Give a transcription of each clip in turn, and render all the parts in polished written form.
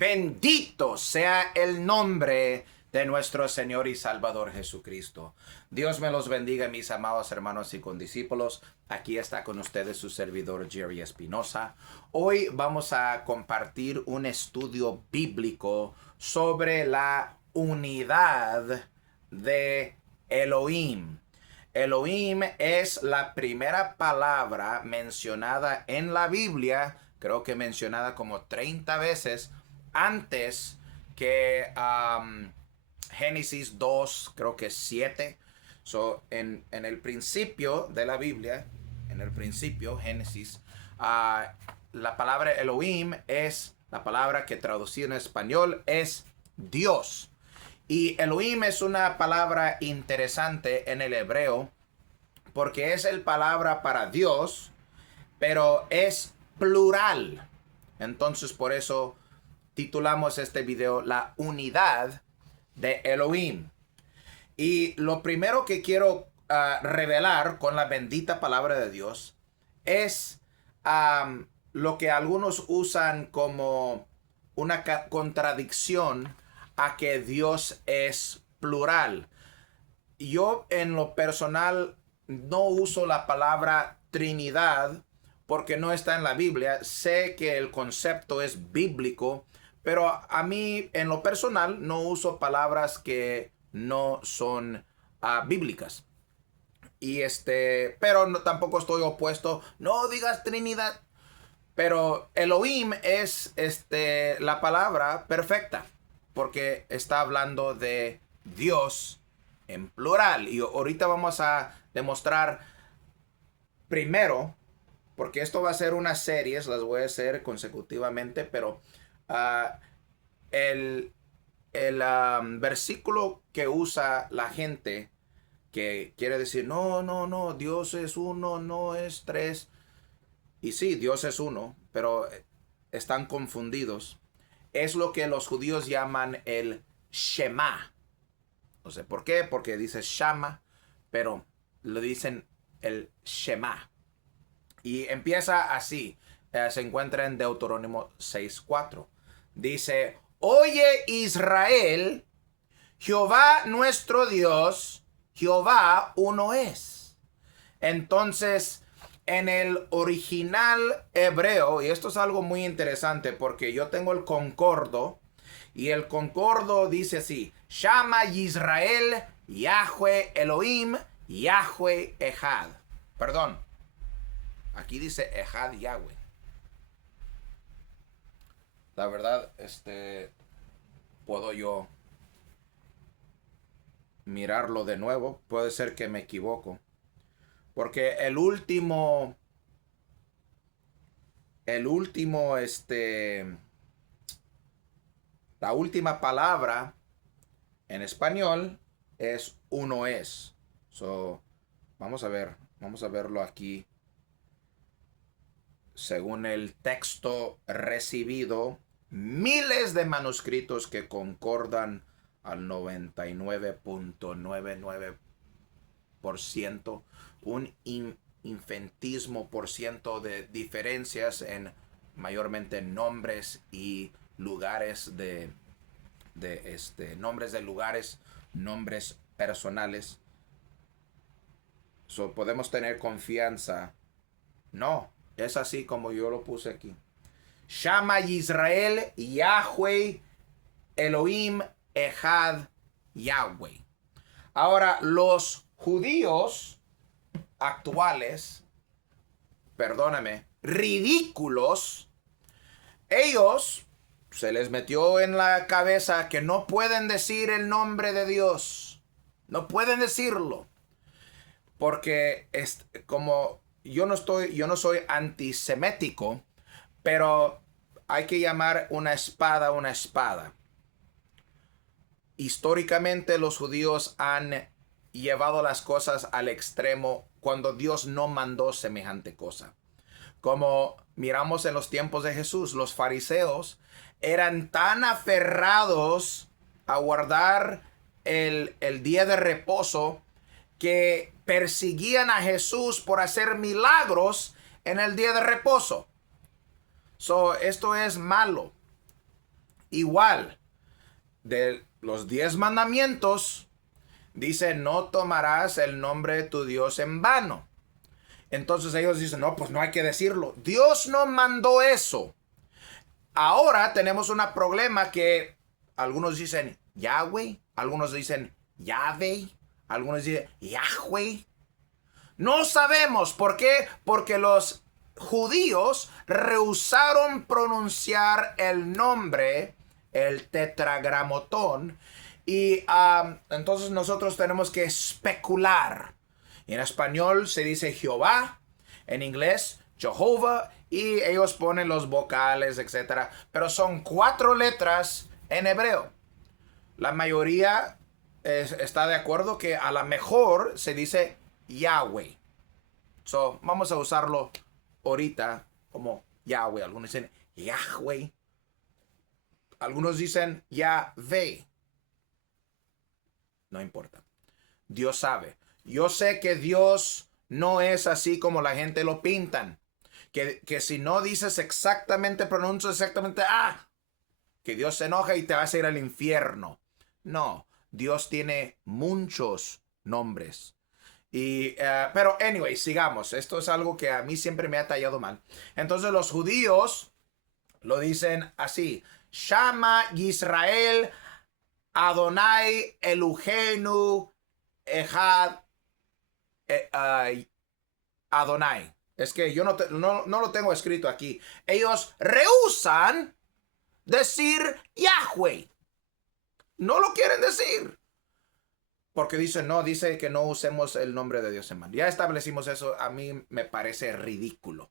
Bendito sea el nombre de nuestro Señor y Salvador Jesucristo. Dios me los bendiga, mis amados hermanos y condiscípulos. Aquí está con ustedes su servidor Jerry Espinosa. Hoy vamos a compartir un estudio bíblico sobre la unidad de Elohim. Elohim es la primera palabra mencionada en la Biblia, creo que mencionada como 30 veces, antes que Génesis 2, creo que 7. En el principio de la Biblia, en el principio, Génesis, la palabra Elohim es la palabra que traducida en español es Dios. Y Elohim es una palabra interesante en el hebreo porque es el palabra para Dios, pero es plural. Entonces por eso titulamos este video La unidad de Elohim. Y lo primero que quiero revelar con la bendita palabra de Dios es lo que algunos usan como una contradicción a que Dios es plural. Yo en lo personal no uso la palabra Trinidad porque no está en la Biblia. Sé que el concepto es bíblico, pero a mí en lo personal no uso palabras que no son bíblicas. Y pero tampoco estoy opuesto. No digas Trinidad. Pero Elohim es la palabra perfecta porque está hablando de Dios en plural. Y ahorita vamos a demostrar primero, porque esto va a ser unas series, las voy a hacer consecutivamente, pero el versículo que usa la gente que quiere decir, no, Dios es uno, no es tres. Y sí, Dios es uno, pero están confundidos. Es lo que los judíos llaman el Shema. No sé por qué, porque dice Shama, pero lo dicen el Shema. Y empieza así. Se encuentra en Deuterónimo 6:4. Dice, oye Israel, Jehová nuestro Dios, Jehová uno es. Entonces, en el original hebreo, y esto es algo muy interesante porque yo tengo el concordo, y el concordo dice así, Shama Yisrael, Yahweh Elohim, Yahweh Echad. Perdón, aquí dice Echad Yahweh. La verdad, puedo yo mirarlo de nuevo, puede ser que me equivoco. Porque la última palabra en español es uno es. Vamos a verlo aquí. Según el texto recibido, miles de manuscritos que concordan al 99.99%, un infinitesimo por ciento de diferencias en mayormente nombres y lugares nombres de lugares, nombres personales. Podemos tener confianza. No, es así como yo lo puse aquí. Shama Yisrael, Yahweh, Elohim, Echad, Yahweh. Ahora, los judíos actuales, perdóname, ridículos, ellos se les metió en la cabeza que no pueden decir el nombre de Dios. No pueden decirlo. Porque como yo no soy antisemético, pero hay que llamar una espada una espada. Históricamente los judíos han llevado las cosas al extremo cuando Dios no mandó semejante cosa. Como miramos en los tiempos de Jesús, los fariseos eran tan aferrados a guardar el día de reposo que persiguían a Jesús por hacer milagros en el día de reposo. Esto es malo. igual. De los 10 mandamientos, dice, no tomarás el nombre de tu Dios en vano. Entonces ellos dicen, no, pues no hay que decirlo. Dios no mandó eso. Ahora tenemos un problema que algunos dicen Yahweh, algunos dicen Yahvé, algunos dicen Yahweh. No sabemos por qué, porque los judíos rehusaron pronunciar el nombre, el tetragramotón, y entonces nosotros tenemos que especular. En español se dice Jehová, en inglés Jehová, y ellos ponen los vocales, etc. Pero son 4 letras en hebreo. La mayoría está de acuerdo que a lo mejor se dice Yahweh. So, vamos a usarlo ahorita como Yahweh. Algunos dicen Yahweh. Algunos dicen Yahvé. No importa. Dios sabe. Yo sé que Dios no es así como la gente lo pintan. Que si no dices exactamente, pronuncias exactamente, que Dios se enoja y te vas a ir al infierno. No, Dios tiene muchos nombres. Pero anyway, sigamos. Esto es algo que a mí siempre me ha tallado mal. Entonces los judíos lo dicen así. Shama Yisrael Adonai Elohenu Echad Adonai. Es que yo no lo tengo escrito aquí. Ellos rehusan decir Yahweh. No lo quieren decir. Porque dicen, no, dice que no usemos el nombre de Dios en vano. Ya establecimos eso. A mí me parece ridículo.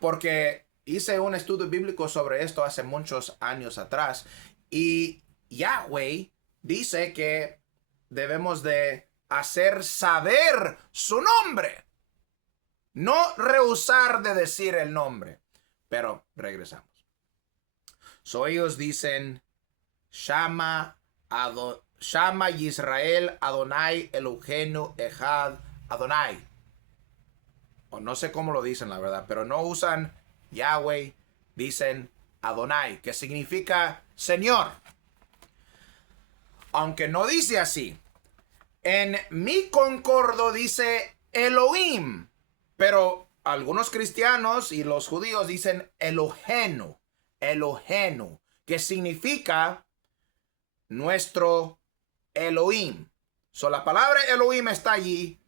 Porque hice un estudio bíblico sobre esto hace muchos años atrás. Y Yahweh dice que debemos de hacer saber su nombre. No rehusar de decir el nombre. Pero regresamos. So ellos dicen, Shama Yisrael Adonai Elohenu Echad Adonai. O no sé cómo lo dicen, la verdad. Pero no usan Yahweh. Dicen Adonai, que significa Señor. Aunque no dice así. En mi concordo dice Elohim. Pero algunos cristianos y los judíos dicen Elohenu, que significa nuestro Elohim. So, la palabra Elohim está allí.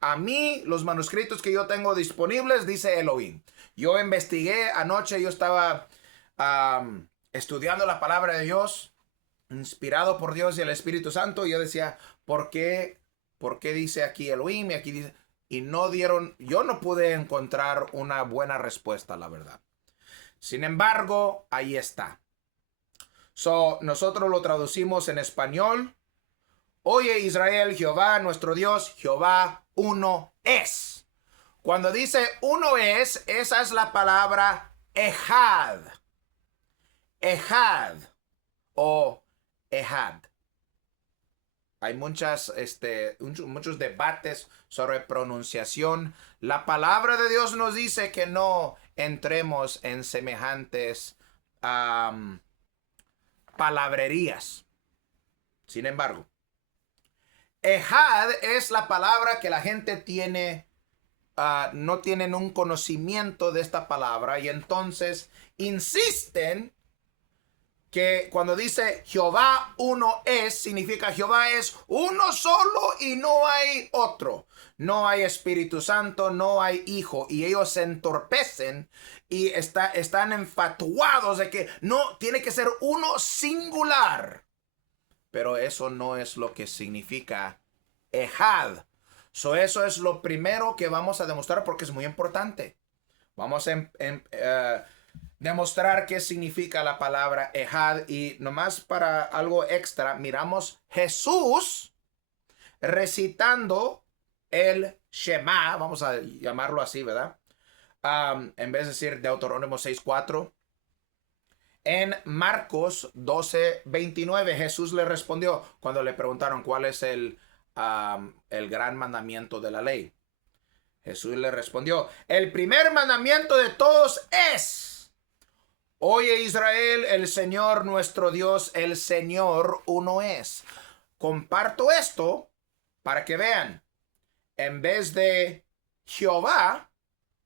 A mí, los manuscritos que yo tengo disponibles dice Elohim. Yo investigué anoche, yo estaba estudiando la palabra de Dios, inspirado por Dios y el Espíritu Santo, y yo decía, ¿por qué dice aquí Elohim y aquí dice? Y yo no pude encontrar una buena respuesta, la verdad. Sin embargo, ahí está. So, nosotros lo traducimos en español. Oye Israel, Jehová nuestro Dios, Jehová uno es. Cuando dice uno es, esa es la palabra Echad. Echad o Echad. Hay muchos debates sobre pronunciación. La palabra de Dios nos dice que no entremos en semejantes palabrerías. Sin embargo, Echad es la palabra que la gente tiene, no tienen un conocimiento de esta palabra y entonces insisten que cuando dice Jehová uno es, significa Jehová es uno solo y no hay otro. No hay Espíritu Santo, no hay Hijo. Y ellos se entorpecen y están enfatuados de que no, tiene que ser uno singular. Pero eso no es lo que significa Echad. Eso es lo primero que vamos a demostrar porque es muy importante. Vamos a demostrar qué significa la palabra Echad. Y nomás para algo extra, miramos Jesús recitando el Shema, vamos a llamarlo así, ¿verdad? En vez de decir Deuterónimo 6:4. En Marcos 12:29, Jesús le respondió cuando le preguntaron cuál es el gran mandamiento de la ley. Jesús le respondió, el primer mandamiento de todos es: Oye Israel, el Señor nuestro Dios, el Señor uno es. Comparto esto para que vean. En vez de Jehová,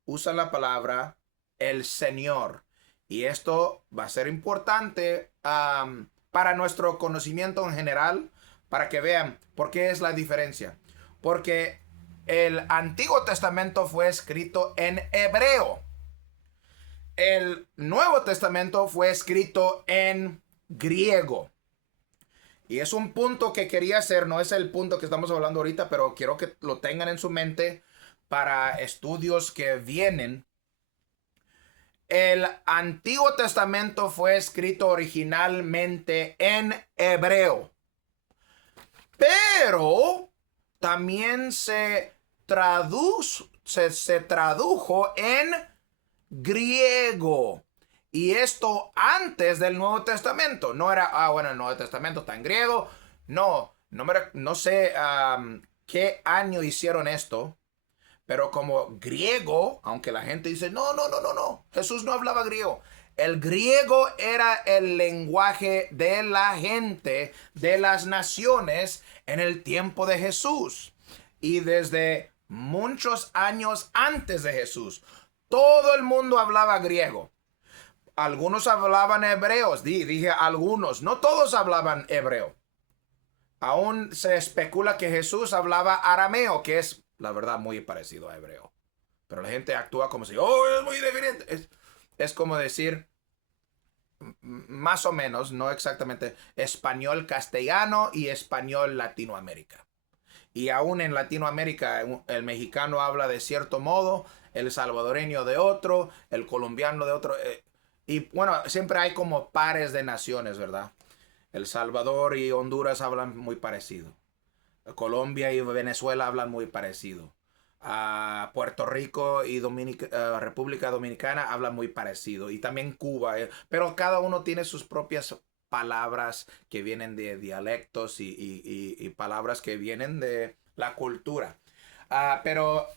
usan la palabra el Señor. Y esto va a ser importante para nuestro conocimiento en general, para que vean por qué es la diferencia. Porque el Antiguo Testamento fue escrito en hebreo. El Nuevo Testamento fue escrito en griego. Y es un punto que quería hacer, no es el punto que estamos hablando ahorita, pero quiero que lo tengan en su mente para estudios que vienen. El Antiguo Testamento fue escrito originalmente en hebreo, pero también se tradujo en griego. Y esto antes del Nuevo Testamento. No era, bueno, el Nuevo Testamento está en griego. No sé qué año hicieron esto. Pero como griego, aunque la gente dice, no, Jesús no hablaba griego. El griego era el lenguaje de la gente, de las naciones en el tiempo de Jesús. Y desde muchos años antes de Jesús, todo el mundo hablaba griego. Algunos hablaban hebreos, dije algunos, no todos hablaban hebreo. Aún se especula que Jesús hablaba arameo, que es, la verdad, muy parecido a hebreo. Pero la gente actúa como si, es muy diferente. Es como decir, más o menos, no exactamente, español castellano y español Latinoamérica. Y aún en Latinoamérica, el mexicano habla de cierto modo, el salvadoreño de otro, el colombiano de otro. Y bueno, siempre hay como pares de naciones, ¿verdad? El Salvador y Honduras hablan muy parecido. Colombia y Venezuela hablan muy parecido. Puerto Rico y República Dominicana hablan muy parecido. Y también Cuba. Pero cada uno tiene sus propias palabras que vienen de dialectos y palabras que vienen de la cultura. Pero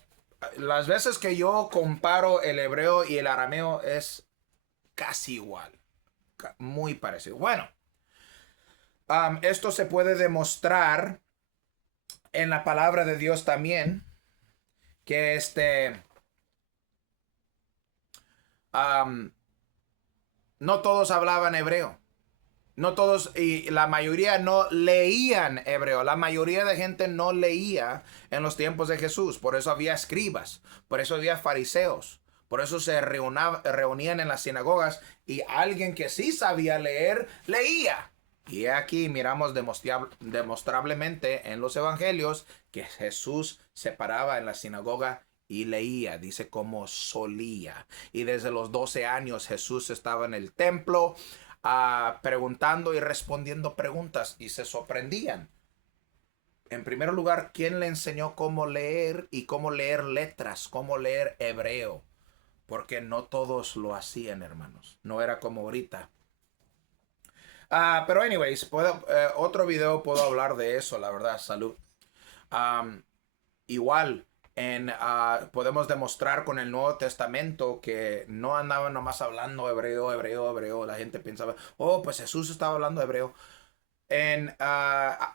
las veces que yo comparo el hebreo y el arameo es casi igual. Muy parecido. Bueno. Esto se puede demostrar en la palabra de Dios también, que no todos hablaban hebreo. No todos, y la mayoría no leían hebreo. La mayoría de gente no leía en los tiempos de Jesús. Por eso había escribas, por eso había fariseos. Por eso se reunían en las sinagogas y alguien que sí sabía leer, leía. Y aquí miramos demostrablemente en los evangelios que Jesús se paraba en la sinagoga y leía, dice como solía. Y desde los 12 años Jesús estaba en el templo preguntando y respondiendo preguntas y se sorprendían. En primer lugar, ¿quién le enseñó cómo leer y cómo leer letras, cómo leer hebreo? Porque no todos lo hacían, hermanos. No era como ahorita. Pero anyways, otro video puedo hablar de eso, la verdad, salud. Igual, podemos demostrar con el Nuevo Testamento que no andaban nomás hablando hebreo. La gente pensaba, pues Jesús estaba hablando hebreo. En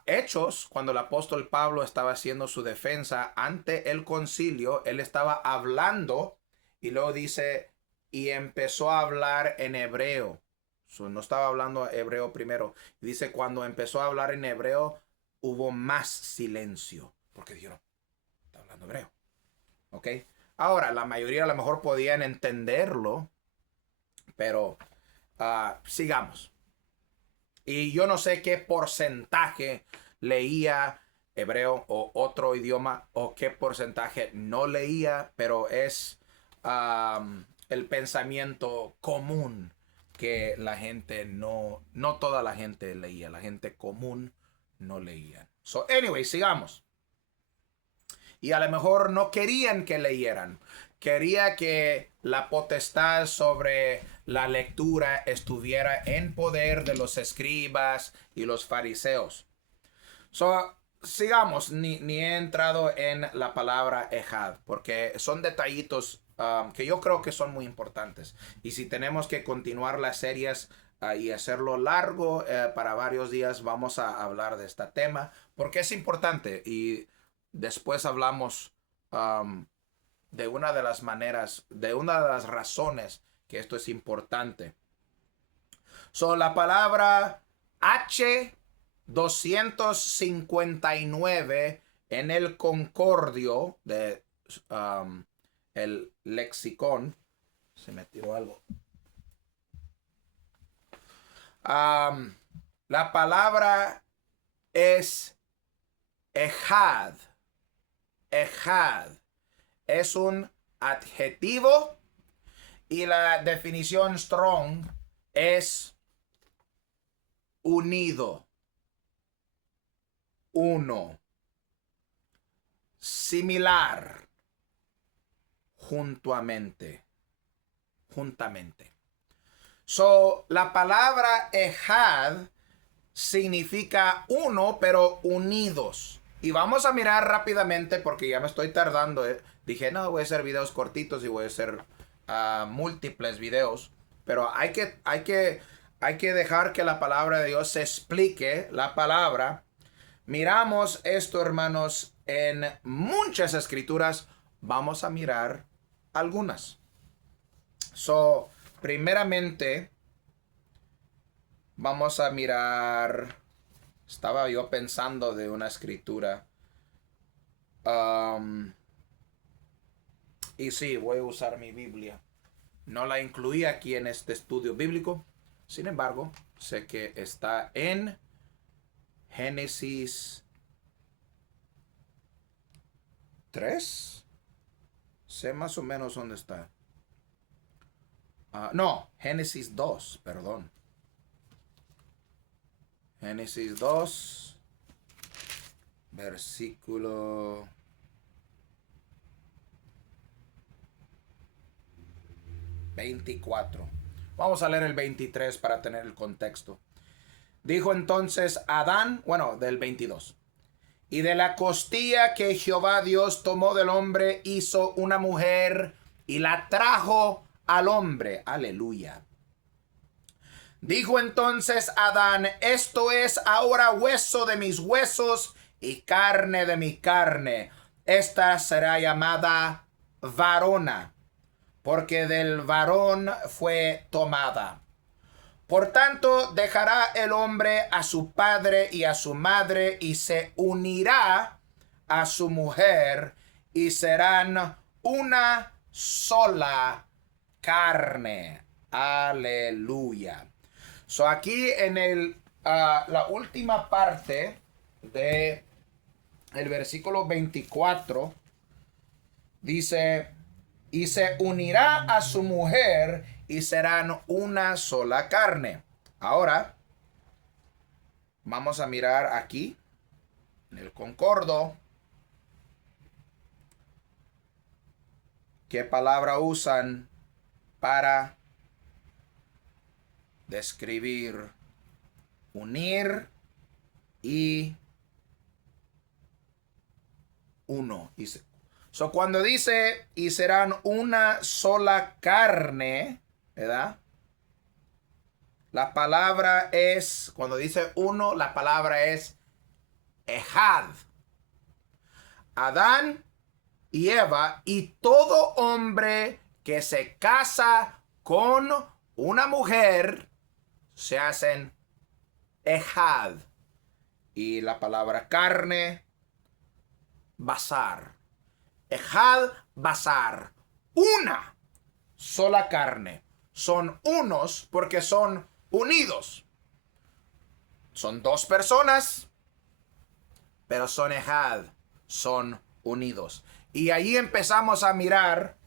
Hechos, cuando el apóstol Pablo estaba haciendo su defensa ante el concilio, él estaba hablando y luego dice, y empezó a hablar en hebreo. No estaba hablando hebreo primero. Dice, cuando empezó a hablar en hebreo, hubo más silencio. Porque dijeron, está hablando hebreo. ¿Ok? Ahora, la mayoría a lo mejor podían entenderlo. Pero sigamos. Y yo no sé qué porcentaje leía hebreo o otro idioma. O qué porcentaje no leía. Pero es el pensamiento común. Que la gente no toda la gente leía, la gente común no leía. So, anyway, sigamos. Y a lo mejor no querían que leyeran. Quería que la potestad sobre la lectura estuviera en poder de los escribas y los fariseos. So, sigamos. Ni he entrado en la palabra ejad, porque son detallitos que yo creo que son muy importantes. Y si tenemos que continuar las series y hacerlo largo para varios días, vamos a hablar de este tema porque es importante. Y después hablamos de una de las maneras, de una de las razones que esto es importante. So, la palabra H259 en el Concordio de el lexicón. Se me tiró algo. La palabra es ejad. Ejad es un adjetivo y la definición Strong es unido, uno, similar, juntamente. So, la palabra ejad significa uno, pero unidos. Y vamos a mirar rápidamente porque ya me estoy tardando. Dije, no, voy a hacer videos cortitos y voy a hacer múltiples videos. Pero hay que dejar que la palabra de Dios se explique la palabra. Miramos esto, hermanos, en muchas escrituras. Vamos a mirar algunas. So, primeramente, vamos a mirar. Estaba yo pensando de una escritura. Y sí, voy a usar mi Biblia. No la incluí aquí en este estudio bíblico. Sin embargo, sé que está en Génesis 3. Sé más o menos dónde está. No, Génesis 2, perdón. Génesis 2, versículo 24. Vamos a leer el 23 para tener el contexto. Dijo entonces Adán, del 22. Y de la costilla que Jehová Dios tomó del hombre, hizo una mujer y la trajo al hombre. Aleluya. Dijo entonces Adán, esto es ahora hueso de mis huesos y carne de mi carne. Esta será llamada varona, porque del varón fue tomada. Por tanto, dejará el hombre a su padre y a su madre y se unirá a su mujer y serán una sola carne. Aleluya. So aquí en la última parte de el versículo 24 dice, y se unirá a su mujer y serán una sola carne. Ahora, vamos a mirar aquí, en el concordo, qué palabra usan para describir unir y uno. Cuando dice y serán una sola carne, ¿verdad? La palabra es, cuando dice uno, la palabra es ejad. Adán y Eva y todo hombre que se casa con una mujer se hacen ejad. Y la palabra carne, basar. Ejad, basar. Una sola carne. Son unos porque son unidos. Son dos personas, pero son ejad. Son unidos. Y ahí empezamos a mirar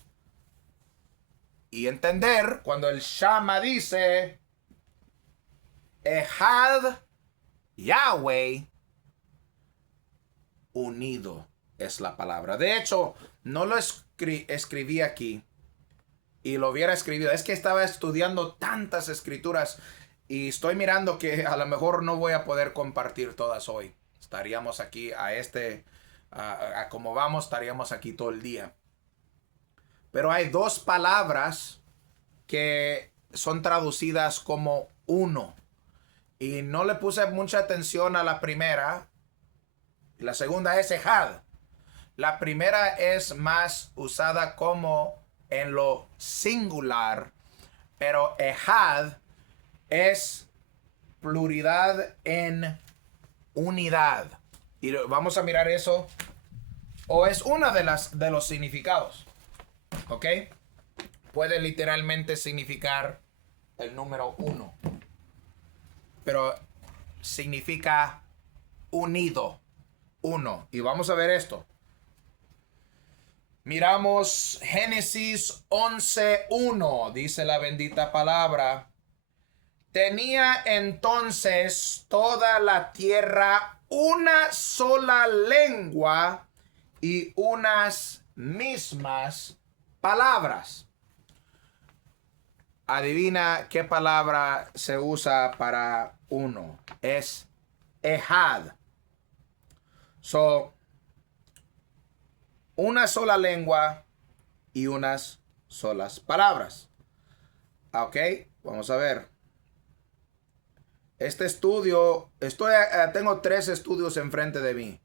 y entender cuando el Shama dice ejad Yahweh, unido es la palabra. De hecho, no lo escribí aquí y lo hubiera escrito. Es que estaba estudiando tantas escrituras y estoy mirando que a lo mejor no voy a poder compartir todas hoy. Estaríamos aquí a como vamos, estaríamos aquí todo el día. Pero hay dos palabras que son traducidas como uno. Y no le puse mucha atención a la primera. La segunda es ejad. La primera es más usada como en lo singular, pero ejad es pluralidad en unidad. Y vamos a mirar eso. O es una de los significados. ¿Ok? Puede literalmente significar el número uno. Pero significa unido. Uno. Y vamos a ver esto. Miramos Génesis 11:1. Dice la bendita palabra. Tenía entonces toda la tierra una sola lengua y unas mismas palabras. Adivina qué palabra se usa para uno. Es ejad. So, una sola lengua y unas solas palabras. Ok, vamos a ver. Este estudio, tengo 3 estudios enfrente de mí.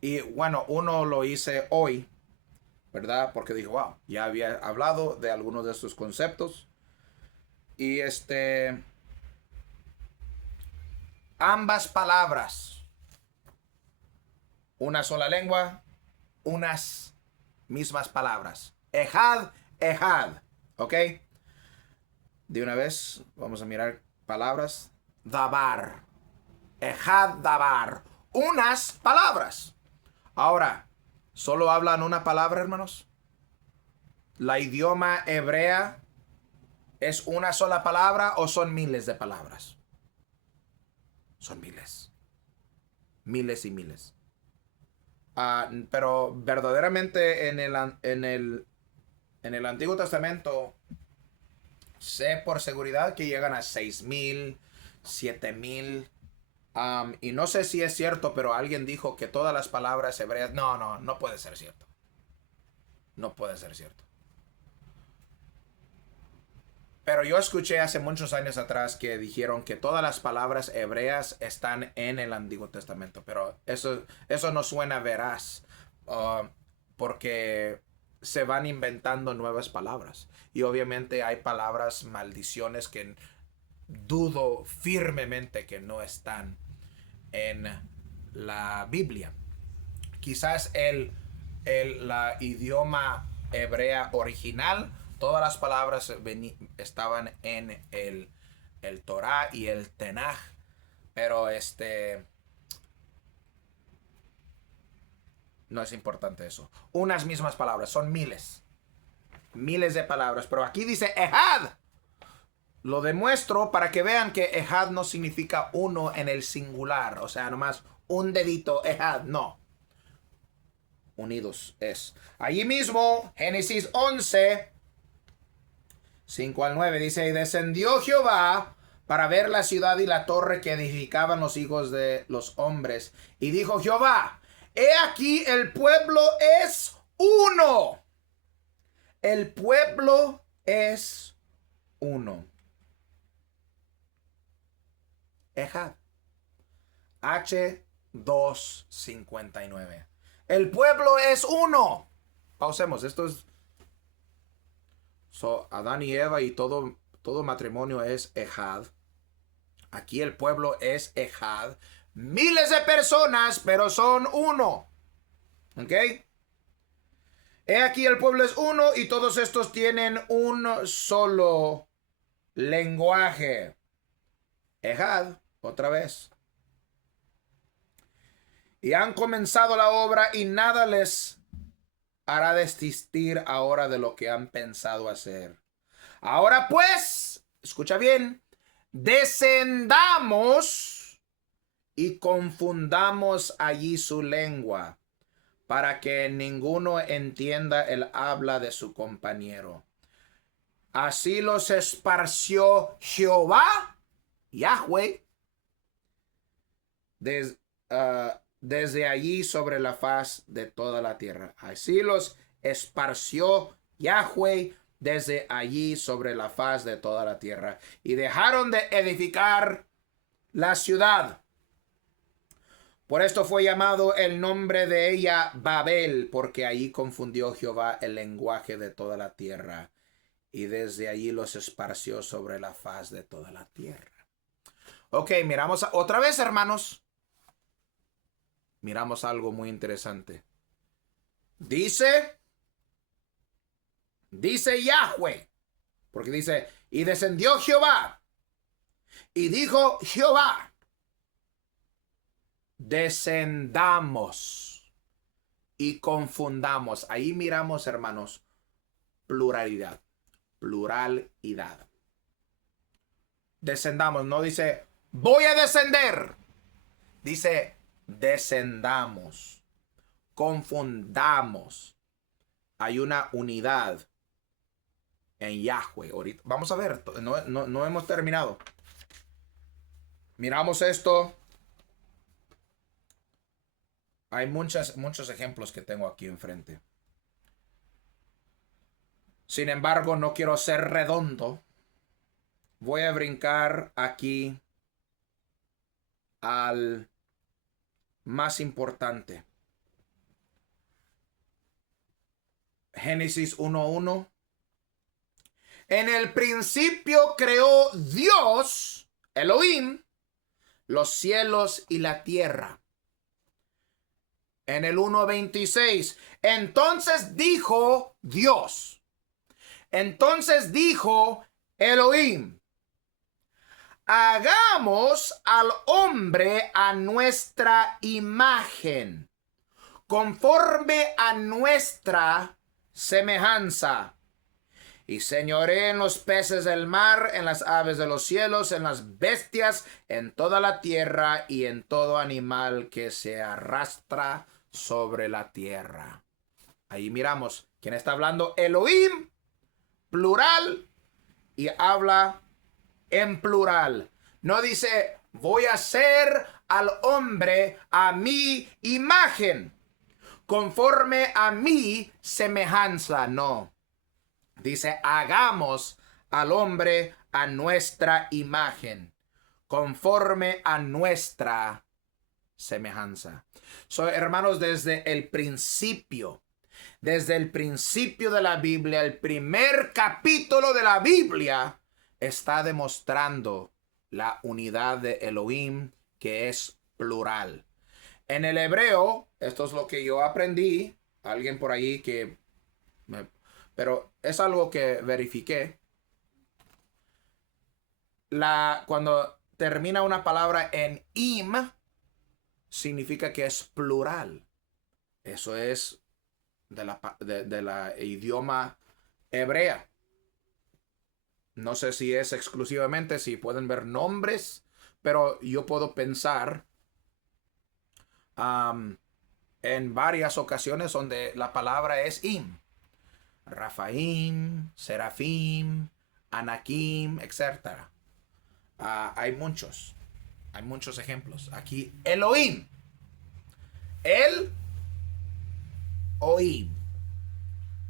Y bueno, uno lo hice hoy, ¿verdad? Porque dije, wow, ya había hablado de algunos de estos conceptos. Y ambas palabras, una sola lengua, unas mismas palabras. Ejad, ejad. ¿Ok? De una vez, vamos a mirar palabras. Dabar. Ejad, dabar. Unas palabras. Ahora, ¿solo hablan una palabra, hermanos? ¿La idioma hebrea es una sola palabra o son miles de palabras? Son miles. Miles y miles. Pero verdaderamente en el Antiguo Testamento sé por seguridad que llegan a 6,000, 7,000. Y no sé si es cierto, pero alguien dijo que todas las palabras hebreas... No puede ser cierto. No puede ser cierto. Pero yo escuché hace muchos años atrás que dijeron que todas las palabras hebreas están en el Antiguo Testamento. Pero eso no suena veraz. Porque se van inventando nuevas palabras. Y obviamente hay palabras, maldiciones que dudo firmemente que no están en la Biblia. Quizás la idioma hebrea original, todas las palabras estaban en el Torah y el Tenaj, pero no es importante eso. Unas mismas palabras, son miles de palabras, pero aquí dice ejad. Lo demuestro para que vean que ejad no significa uno en el singular, o sea, nomás un dedito, ejad, no. Unidos es. Allí mismo, Génesis 11, 5 al 9, dice, y descendió Jehová para ver la ciudad y la torre que edificaban los hijos de los hombres. Y dijo Jehová, he aquí el pueblo es uno. El pueblo es uno. Ejad. H259. El pueblo es uno. Pausemos. Esto es... Adán y Eva y todo matrimonio es ejad. Aquí el pueblo es ejad. Miles de personas, pero son uno. ¿Ok? He aquí el pueblo es uno y todos estos tienen un solo lenguaje. Ejad, otra vez. Y han comenzado la obra y nada les hará desistir ahora de lo que han pensado hacer. Ahora pues, escucha bien, descendamos y confundamos allí su lengua, para que ninguno entienda el habla de su compañero. Así los esparció Jehová, Yahweh, desde allí sobre la faz de toda la tierra. Así los esparció Yahweh desde allí sobre la faz de toda la tierra. Y dejaron de edificar la ciudad. Por esto fue llamado el nombre de ella Babel, porque allí confundió Jehová el lenguaje de toda la tierra. Y desde allí los esparció sobre la faz de toda la tierra. Ok, miramos otra vez, hermanos. Miramos algo muy interesante. Dice Yahweh, porque dice, y descendió Jehová, y dijo Jehová, descendamos y confundamos. Ahí miramos, hermanos, pluralidad. Descendamos, no dice, voy a descender. Dice, descendamos, confundamos. Hay una unidad en Yahweh. Ahorita, vamos a ver, no hemos terminado. Miramos esto. Hay muchos ejemplos que tengo aquí enfrente. Sin embargo, no quiero ser redondo. Voy a brincar aquí al más importante. Génesis 1:1. En el principio creó Dios, Elohim, los cielos y la tierra. En el 1:26. Entonces dijo Dios. Entonces dijo Elohim. Hagamos al hombre a nuestra imagen, conforme a nuestra semejanza. Y señoré en los peces del mar, en las aves de los cielos, en las bestias, en toda la tierra y en todo animal que se arrastra sobre la tierra. Ahí miramos quién está hablando. Elohim, plural, y habla en plural. No dice, voy a hacer al hombre a mi imagen, conforme a mi semejanza. No. Dice, hagamos al hombre a nuestra imagen, conforme a nuestra semejanza. Hermanos, desde el principio de la Biblia, el primer capítulo de la Biblia está demostrando la unidad de Elohim, que es plural. En el hebreo, esto es lo que yo aprendí, alguien por ahí que pero es algo que verifiqué. Cuando termina una palabra en im, significa que es plural. Eso es de la idioma hebrea. No sé si es exclusivamente, si pueden ver nombres, pero yo puedo pensar en varias ocasiones donde la palabra es im. Rafaim, Serafim, Anakim, etc. Hay muchos ejemplos. Aquí Elohim, el Oim,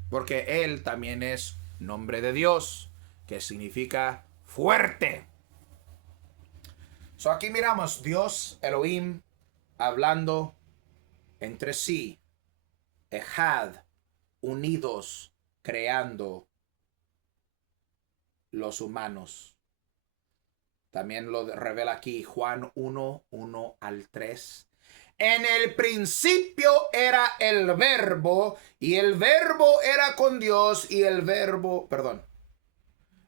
porque él también es nombre de Dios, que significa fuerte. Aquí miramos Dios, Elohim, hablando entre sí, Ejad, unidos, creando los humanos. También lo revela aquí Juan 1:1-3. En el principio era el verbo, y el verbo era con Dios, y el verbo,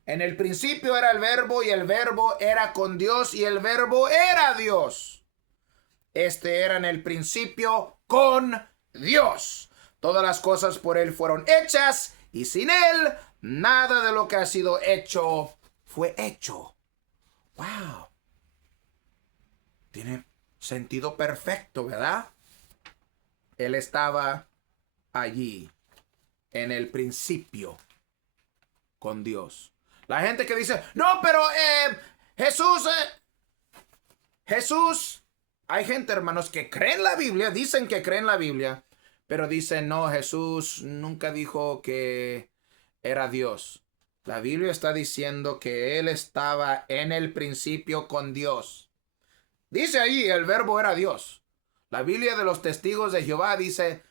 en el principio era el verbo, y el verbo era con Dios, y el verbo era Dios. Este era en el principio con Dios. Todas las cosas por él fueron hechas, y sin él nada de lo que ha sido hecho fue hecho. ¡Wow! Tiene sentido perfecto, ¿verdad? Él estaba allí en el principio con Dios. La gente que dice, no, pero Jesús, hay gente, hermanos, que creen la Biblia, dicen que creen la Biblia, pero dicen, no, Jesús nunca dijo que era Dios. La Biblia está diciendo que Él estaba en el principio con Dios. Dice ahí, el verbo era Dios. La Biblia de los testigos de Jehová dice,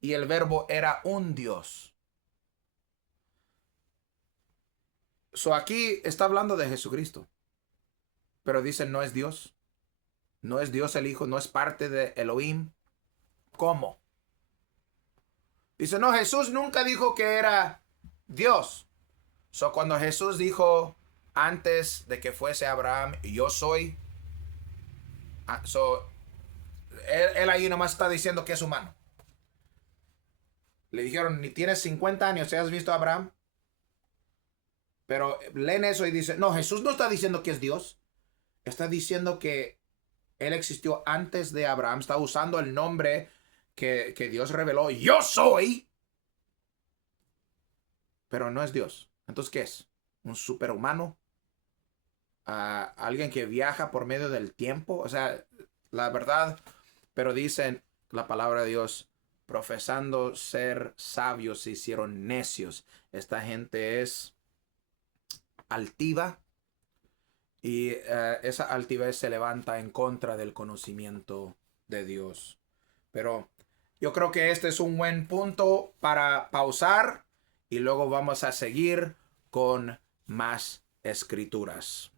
y el verbo era un Dios. So aquí está hablando de Jesucristo. Pero dice, no es Dios. No es Dios el Hijo, no es parte de Elohim. ¿Cómo? Dice, no, Jesús nunca dijo que era Dios. So cuando Jesús dijo antes de que fuese Abraham, yo soy. So él ahí nomás está diciendo que es humano. Le dijeron, ni tienes 50 años, ¿has visto a Abraham? Pero leen eso y dice, no, Jesús no está diciendo que es Dios. Está diciendo que Él existió antes de Abraham. Está usando el nombre que Dios reveló. Yo soy. Pero no es Dios. Entonces, ¿qué es? ¿Un superhumano? ¿Alguien que viaja por medio del tiempo? O sea, la verdad, pero dicen la palabra de Dios, profesando ser sabios se hicieron necios. Esta gente es altiva y esa altivez se levanta en contra del conocimiento de Dios. Pero yo creo que este es un buen punto para pausar y luego vamos a seguir con más escrituras.